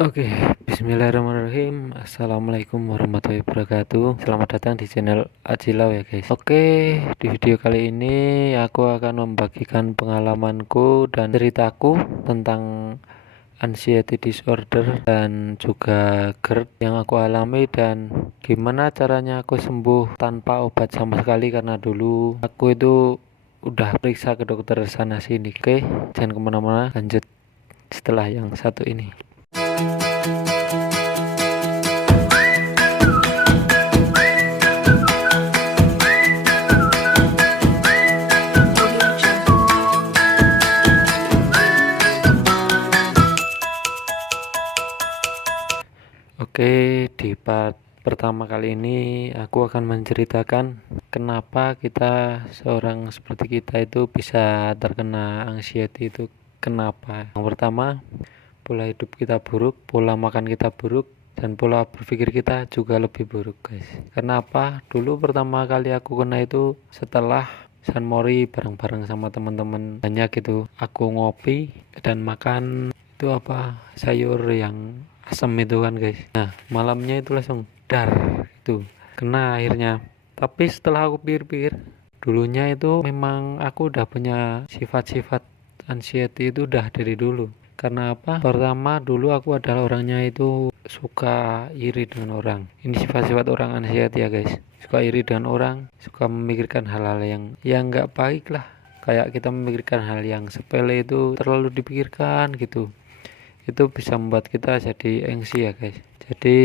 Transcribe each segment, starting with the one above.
Oke, bismillahirrahmanirrahim. Assalamualaikum warahmatullahi wabarakatuh. Selamat datang di channel Ajilau ya guys. Oke, di video kali ini aku akan membagikan pengalamanku dan ceritaku tentang anxiety disorder dan juga GERD yang aku alami dan gimana caranya aku sembuh tanpa obat sama sekali karena dulu aku itu udah periksa ke dokter sana sini. Oke, jangan kemana-mana, lanjut setelah yang satu ini. Oke, di part pertama kali ini aku akan menceritakan kenapa kita seorang seperti kita itu bisa terkena anxiety itu. Kenapa? Yang pertama, pola hidup kita buruk, pola makan kita buruk, dan pola berpikir kita juga lebih buruk, guys. Kenapa? Dulu pertama kali aku kena itu setelah San Mori bareng-bareng sama teman-teman banyak gitu. Aku ngopi dan makan itu sayur yang asam itu kan guys. Nah malamnya itu langsung dar itu kena akhirnya. Tapi setelah aku pikir-pikir, dulunya itu memang aku udah punya sifat-sifat anxiety itu udah dari dulu. Karena apa? Pertama dulu aku adalah orangnya itu suka iri dengan orang. Ini sifat-sifat orang anxiety ya guys. Suka iri dengan orang, suka memikirkan hal-hal yang nggak baik lah. Kayak kita memikirkan hal yang sepele itu terlalu dipikirkan gitu, itu bisa membuat kita jadi angsi ya guys. Jadi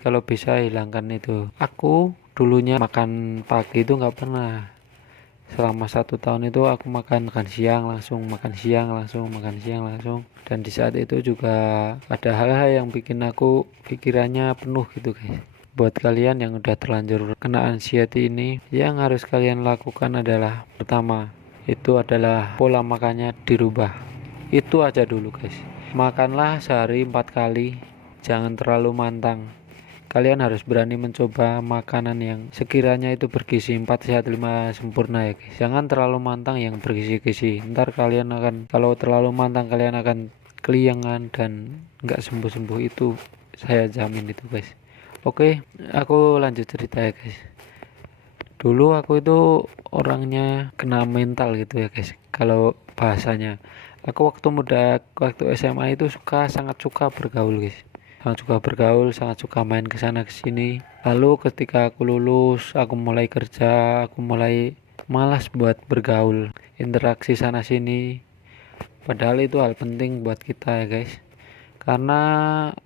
kalau bisa hilangkan itu. Aku dulunya makan pagi itu nggak pernah. Selama 1 tahun itu aku makan siang langsung, makan siang langsung, makan siang langsung. Dan di saat itu juga ada hal-hal yang bikin aku pikirannya penuh gitu guys. Buat kalian yang udah terlanjur kena anxiety ini, yang harus kalian lakukan adalah pertama, itu adalah pola makannya dirubah. Itu aja dulu guys. Makanlah sehari 4 kali, jangan terlalu mantang. Kalian harus berani mencoba makanan yang sekiranya itu bergizi, 4 sehat 5 sempurna ya guys. Jangan terlalu mantang yang bergizi-gizi. Ntar kalian akan, kalau terlalu mantang kalian akan keliangan dan nggak sembuh-sembuh, itu saya jamin itu guys. Oke, aku lanjut cerita ya guys. Dulu aku itu orangnya kena mental gitu ya guys. Kalau bahasanya, aku waktu muda, waktu SMA itu sangat suka bergaul guys. Sangat suka bergaul, sangat suka main ke sana ke sini. Lalu ketika aku lulus, aku mulai kerja, aku mulai malas buat bergaul, interaksi sana sini. Padahal itu hal penting buat kita ya guys. Karena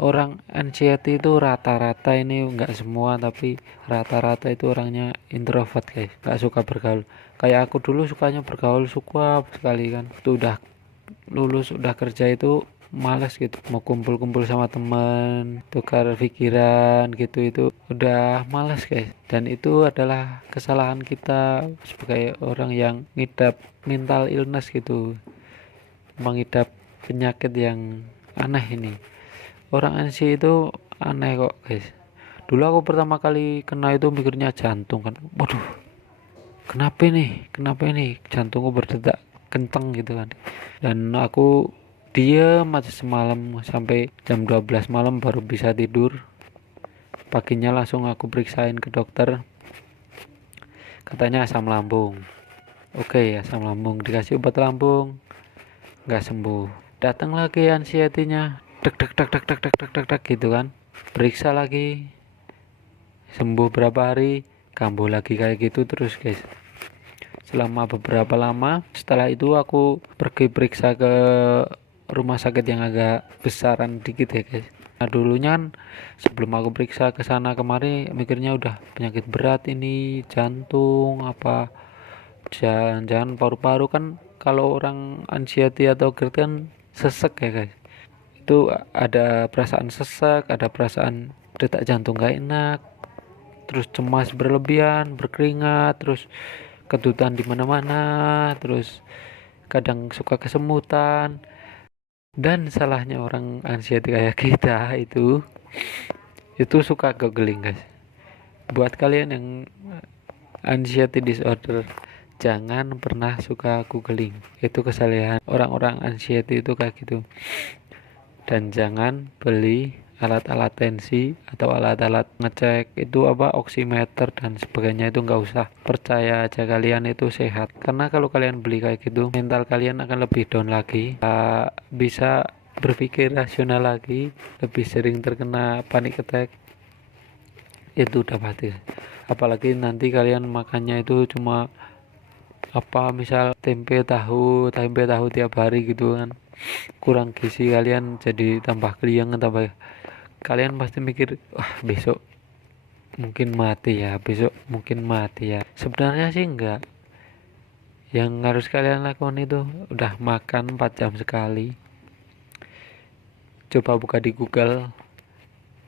orang anxiety itu rata-rata, ini enggak semua tapi rata-rata itu orangnya introvert guys, nggak suka bergaul. Kayak aku dulu sukanya bergaul, suka sekali kan. Itu udah lulus, udah kerja itu malas gitu, mau kumpul-kumpul sama teman, tukar pikiran gitu, itu udah malas guys. Dan itu adalah kesalahan kita sebagai orang yang ngidap mental illness gitu, mengidap penyakit yang aneh ini. Orang ansi itu aneh kok guys. Dulu aku pertama kali kena itu mikirnya jantung kan, waduh kenapa ini jantungku berdetak kenceng gitu kan. Dan aku diam aja semalam sampai jam 12 malam baru bisa tidur. Paginya langsung aku periksain ke dokter, katanya asam lambung. Oke, asam lambung, dikasih obat lambung, nggak sembuh. Datang lagi anxiety-nya, dek dek dek dek dek dek dek dek dek gitu kan. Periksa lagi, sembuh berapa hari, kambuh lagi kayak gitu terus guys. Selama beberapa lama, setelah itu aku pergi periksa ke rumah sakit yang agak besaran dikit ya guys. Nah dulunya kan sebelum aku periksa ke sana kemari, mikirnya udah penyakit berat ini, jantung apa, jangan paru-paru kan. Kalau orang anxiety atau GERD kan sesek ya guys, itu ada perasaan sesak, ada perasaan detak jantung gak enak, terus cemas berlebihan, berkeringat, terus kedutan di mana-mana, terus kadang suka kesemutan. Dan salahnya orang anxiety kayak kita itu suka googling guys. Buat kalian yang anxiety disorder, jangan pernah suka googling. Itu kesalahan orang-orang anxiety itu kayak gitu. dan jangan beli alat-alat tensi atau alat-alat ngecek itu oximeter dan sebagainya. Itu nggak usah, percaya aja kalian itu sehat. Karena kalau kalian beli kayak gitu, mental kalian akan lebih down lagi, bisa berpikir rasional lagi, lebih sering terkena panic attack. Itu udah pasti. Apalagi nanti kalian makannya itu cuma misal tempe tahu tiap hari gitu kan, kurang gizi, kalian jadi tambah kliang, kalian pasti mikir, wah besok mungkin mati ya. Sebenarnya sih enggak. Yang harus kalian lakukan itu udah makan 4 jam sekali. Coba buka di Google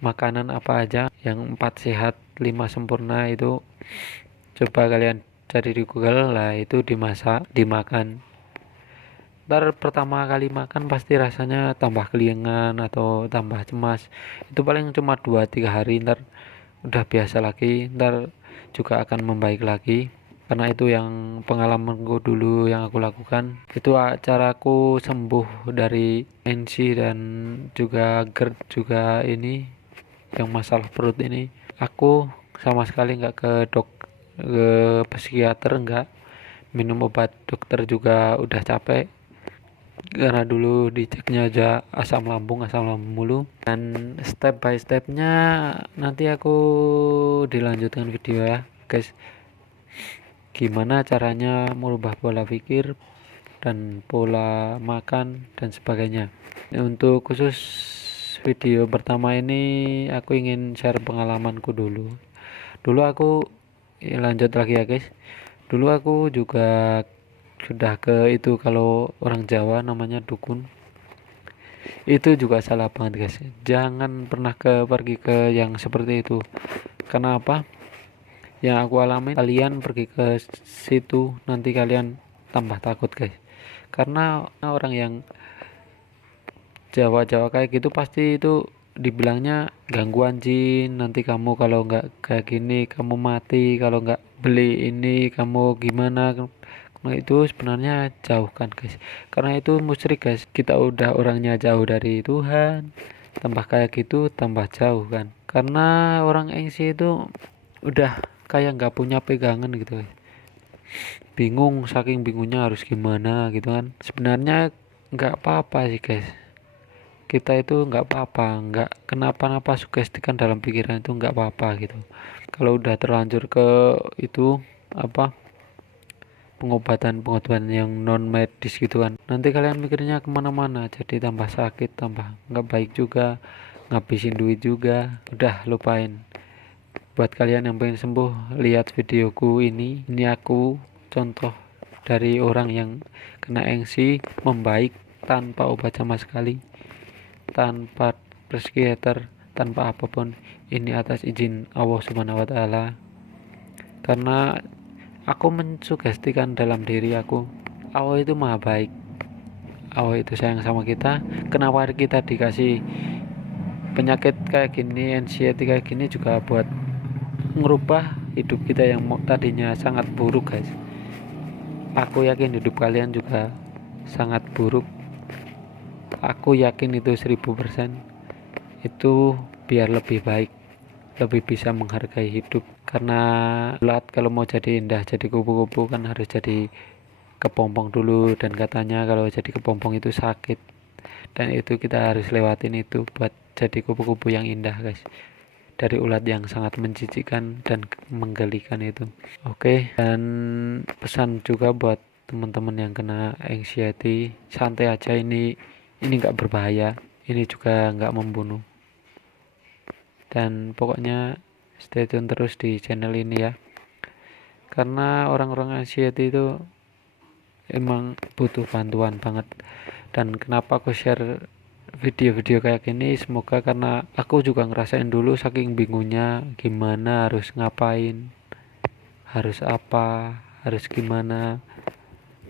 makanan apa aja yang 4 sehat 5 sempurna, itu coba kalian cari di Google lah, itu dimasak, dimakan. Ntar pertama kali makan pasti rasanya tambah keliengan atau tambah cemas. Itu paling cuma 2-3 hari, ntar udah biasa lagi, ntar juga akan membaik lagi. Karena itu yang pengalamanku dulu yang aku lakukan. Itu caraku sembuh dari NC dan juga GERD juga ini, yang masalah perut ini. Aku sama sekali nggak ke psikiater, nggak minum obat dokter juga, udah capek karena dulu diceknya aja asam lambung mulu. Dan step by stepnya nanti aku dilanjutkan video ya guys, gimana caranya merubah pola pikir dan pola makan dan sebagainya. Untuk khusus video pertama ini aku ingin share pengalamanku dulu aku lanjut lagi ya guys. Dulu aku juga sudah ke itu, kalau orang Jawa namanya dukun. Itu juga salah banget guys, jangan pernah pergi ke yang seperti itu. Kenapa? Yang aku alami, kalian pergi ke situ nanti kalian tambah takut guys. Karena orang yang Jawa kayak gitu pasti itu dibilangnya gangguan jin, nanti kamu kalau nggak kayak gini kamu mati, kalau nggak beli ini kamu gimana. Nah, itu sebenarnya jauh kan guys, karena itu musyrik guys. Kita udah orangnya jauh dari Tuhan, tambah kayak gitu tambah jauh kan. Karena orang engsi itu udah kayak nggak punya pegangan gitu guys. Bingung, saking bingungnya harus gimana gitu kan. Sebenarnya nggak apa-apa sih guys, kita itu nggak apa-apa, nggak kenapa-napa, sugestikan dalam pikiran itu nggak apa-apa gitu. Kalau udah terlanjur ke itu pengobatan yang non medis gitu kan, nanti kalian mikirnya kemana-mana, jadi tambah sakit, tambah nggak baik juga, ngabisin duit juga. Udah lupain. Buat kalian yang pengen sembuh, lihat videoku ini aku contoh dari orang yang kena engsi membaik tanpa obat sama sekali, tanpa psikiater, tanpa apapun. Ini atas izin Allah Subhanahu wa taala. Karena aku mensugestikan dalam diri aku, Allah itu maha baik, Allah itu sayang sama kita. Kenapa kita dikasih penyakit kayak gini, anxiety kayak gini, juga buat ngerubah hidup kita yang tadinya sangat buruk guys. Aku yakin hidup kalian juga sangat buruk, aku yakin itu 1000%. Itu biar lebih baik, lebih bisa menghargai hidup. Karena bulat kalau mau jadi indah, jadi kupu-kupu kan harus jadi kepompong dulu, dan katanya kalau jadi kepompong itu sakit, dan itu kita harus lewatin itu buat jadi kupu-kupu yang indah guys, dari ulat yang sangat menjijikkan dan menggelikan itu. Oke, dan pesan juga buat teman-teman yang kena anxiety, santai aja, ini nggak berbahaya, ini juga nggak membunuh. Dan pokoknya stay tune terus di channel ini ya, karena orang-orang anxiety itu emang butuh bantuan banget. Dan kenapa aku share video-video kayak gini, semoga karena aku juga ngerasain dulu saking bingungnya gimana harus ngapain, harus apa, harus gimana.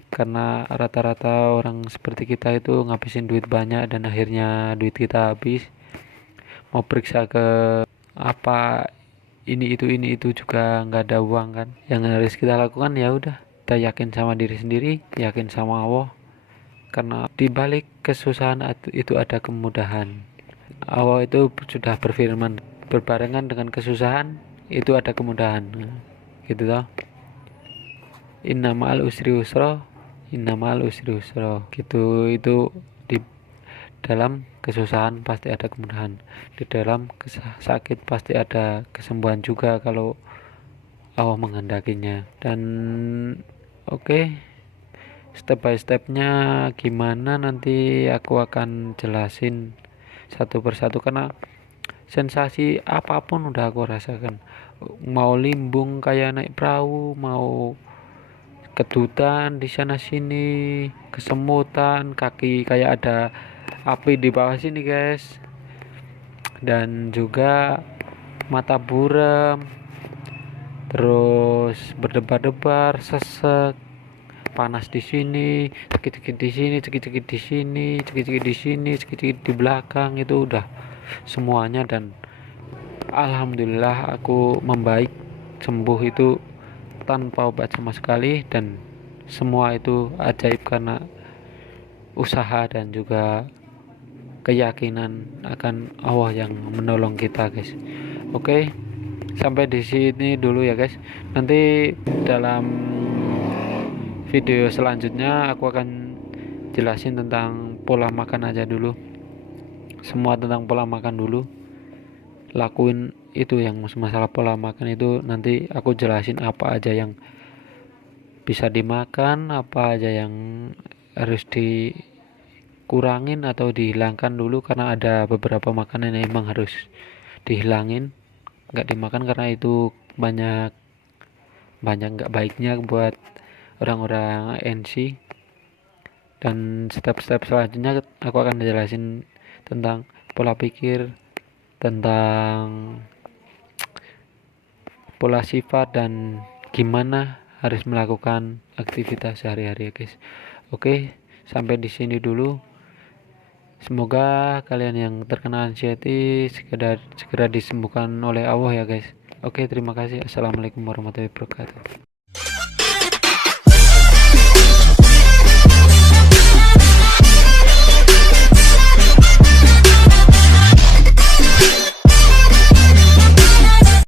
Karena rata-rata orang seperti kita itu ngabisin duit banyak dan akhirnya duit kita habis, mau periksa ke ini itu juga nggak ada uang kan. Yang harus kita lakukan ya udah, kita yakin sama diri sendiri, yakin sama Allah, karena di balik kesusahan itu ada kemudahan. Allah itu sudah berfirman, berbarengan dengan kesusahan itu ada kemudahan. Nah, gitu toh. Innamal usri usra, innamal usri usra. Gitu, itu di dalam kesusahan pasti ada kemudahan. Di dalam sakit pasti ada kesembuhan juga kalau Allah menghendakinya. Dan oke, step by stepnya gimana nanti aku akan jelasin satu persatu, karena sensasi apapun udah aku rasakan. Mau limbung kayak naik perahu, mau kedutan di sana sini, kesemutan, kaki kayak ada api di bawah sini guys, dan juga mata buram, terus berdebar-debar, sesek, panas di sini, sakit-sakit di sini, sakit-sakit di sini, sakit-sakit di sini, sakit-sakit di belakang, itu udah semuanya. Dan alhamdulillah aku membaik, sembuh itu tanpa obat sama sekali, dan semua itu ajaib karena usaha dan juga keyakinan akan Allah yang menolong kita guys. Oke, sampai di sini dulu ya guys. Nanti dalam video selanjutnya aku akan jelasin tentang pola makan aja dulu, semua tentang pola makan dulu. Lakuin itu yang masalah pola makan itu, nanti aku jelasin apa aja yang bisa dimakan, apa aja yang harus dikurangin atau dihilangkan dulu, karena ada beberapa makanan yang emang harus dihilangin, nggak dimakan karena itu banyak nggak baiknya buat orang-orang NC. Dan step-step selanjutnya aku akan jelasin tentang pola pikir, tentang pola sifat, dan gimana harus melakukan aktivitas sehari-hari guys. Oke, sampai di sini dulu. Semoga kalian yang terkena anxiety segera disembuhkan oleh Allah ya guys. Oke, terima kasih. Assalamualaikum warahmatullahi wabarakatuh.